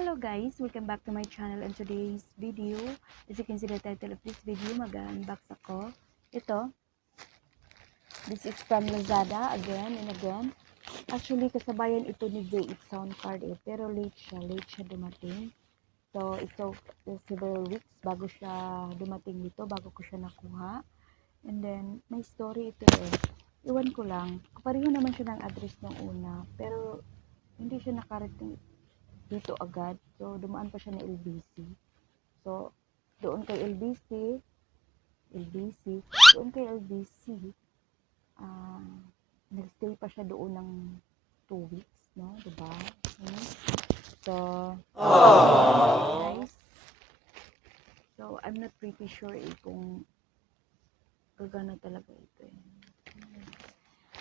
Hello guys, welcome back to my channel. And today's video, as you can see the title of this video, mag-unbox ako. This is from Lazada again and again. Actually, kasabayan ito ni Vedio sound card pero late siya dumating. So, ito several weeks bago siya dumating dito, bago ko siya nakuha. And then, may story ito Iwan ko lang, pareho naman siya ng address ng una, pero hindi siya nakarating dito agad. So, dumaan pa siya na LBC. So, doon kay LBC, nag-stay pa siya doon ng 2 weeks, no? Diba? So, guys, so, I'm not pretty sure kung gagana talaga ito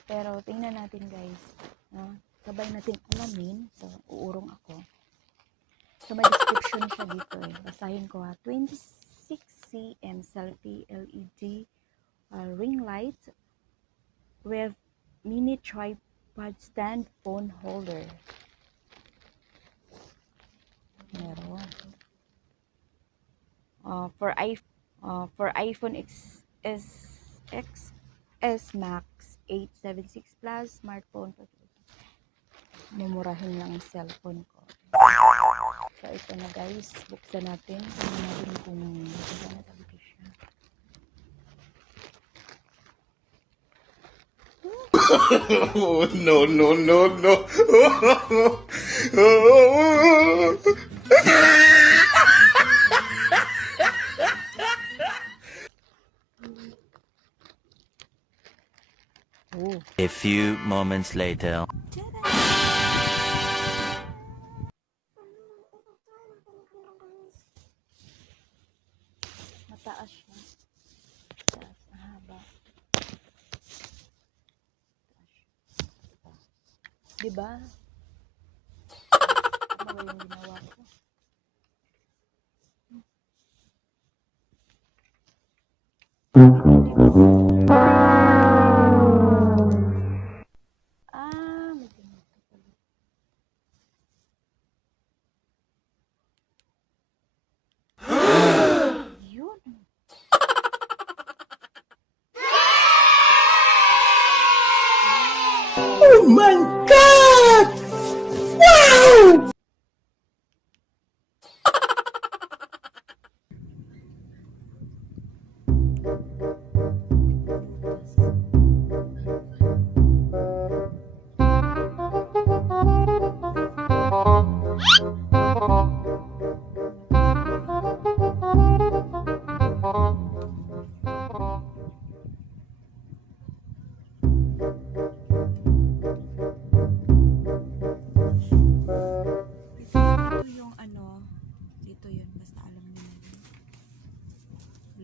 Pero, tingnan natin, guys. No? Sabay natin alamin. So, uurong ako. So, may description siya dito Basahin ko 26 cm selfie LED ring light with mini tripod stand phone holder. Meron. For iPhone XS Max 876 Plus smartphone. Mumurahin lang ang cellphone ko. So, ito na guys. Buksan natin. Tingnan natin kung maganda talaga siya. No. A few moments later. Mataas siya. Mataas. Mahaba. Diba? Ano ba yung ginawa ko? Oh my God! Wow!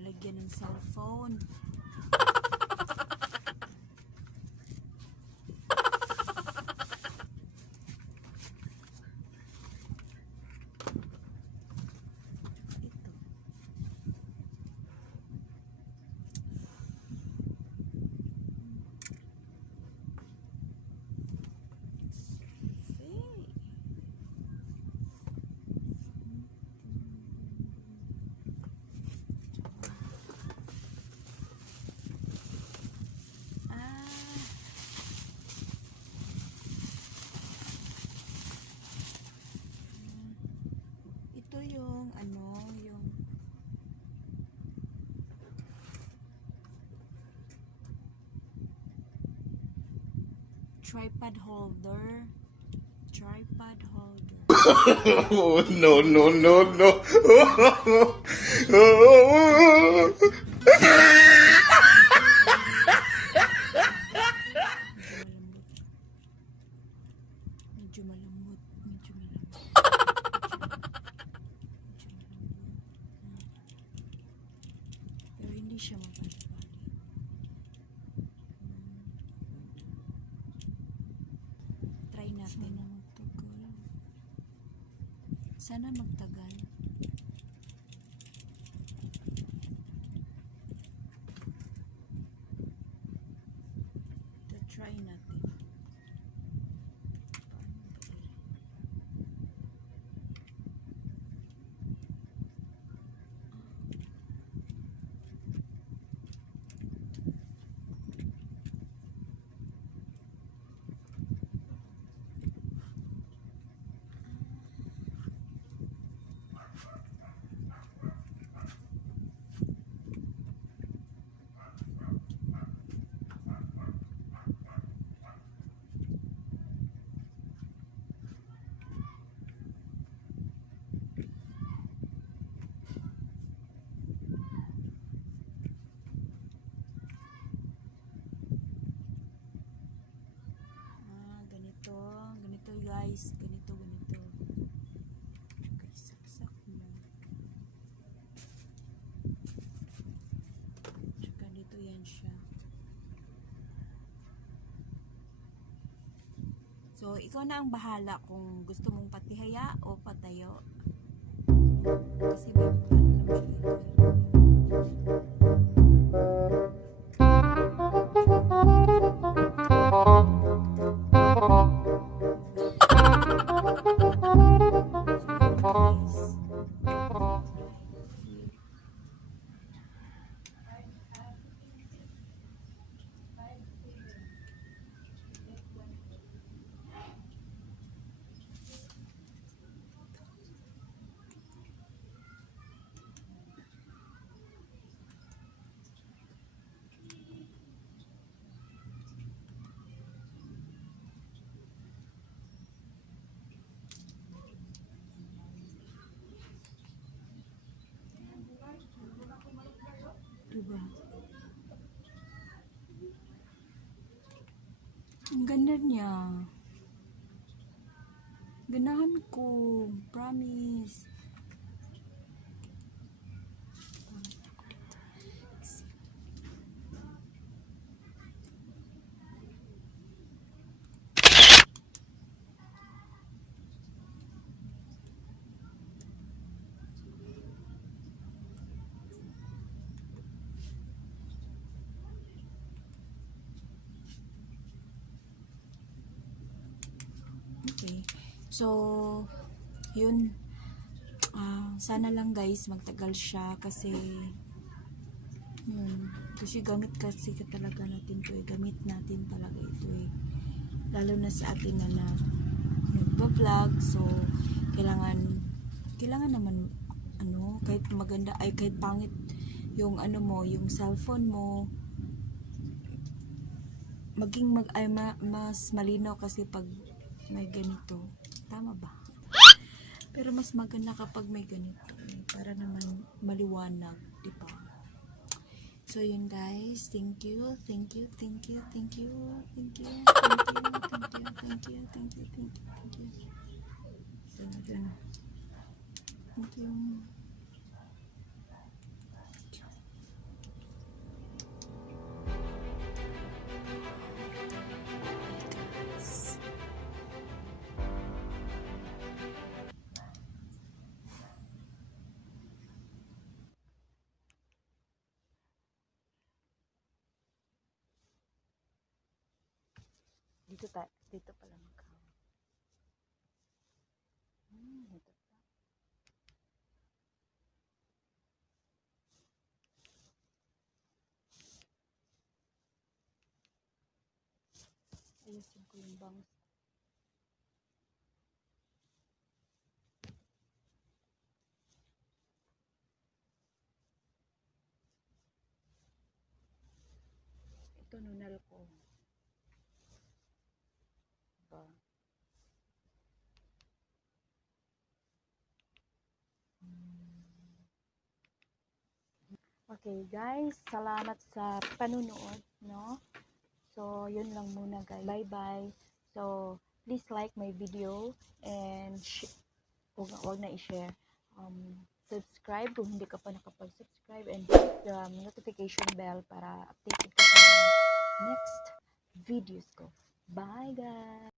Lagyan ng cellphone. Ito yung yung tripod holder. No. Medyo malambot. Pero hindi siya mabalik. Try natin. Sana magtagal. Try natin. guys, ganito. Okay, saksak mo. Tsaka dito yan siya. So, ikaw na ang bahala kung gusto mong patihaya o patayo. Kasi may ano naman siya dito. Diba? Ang ganda niya. Ganahan ko. Promise. Okay. So, yun. Sana lang guys, magtagal siya kasi kasi gamit kasi talaga natin to eh. Gamit natin talaga ito eh. Lalo na sa atin na nagba-vlog. So, kailangan naman kahit maganda ay kahit pangit yung yung cellphone mo, mas malinaw kasi pag may ganito. Tama ba? Pero mas maganda kapag may ganito para naman maliwanag, di ba? So yun guys, thank you. So yun. Thank you. Dito pala magkakaroon. Dito. Ayusin ko yung bangs. Ito nunal ko. Diba? Okay guys, salamat sa panunood, no? So, yun lang muna guys. Bye-bye. So, please like my video and huwag na i-share. Subscribe kung hindi ka pa nakapag-subscribe and hit the notification bell para updated ka sa next videos ko. Bye guys!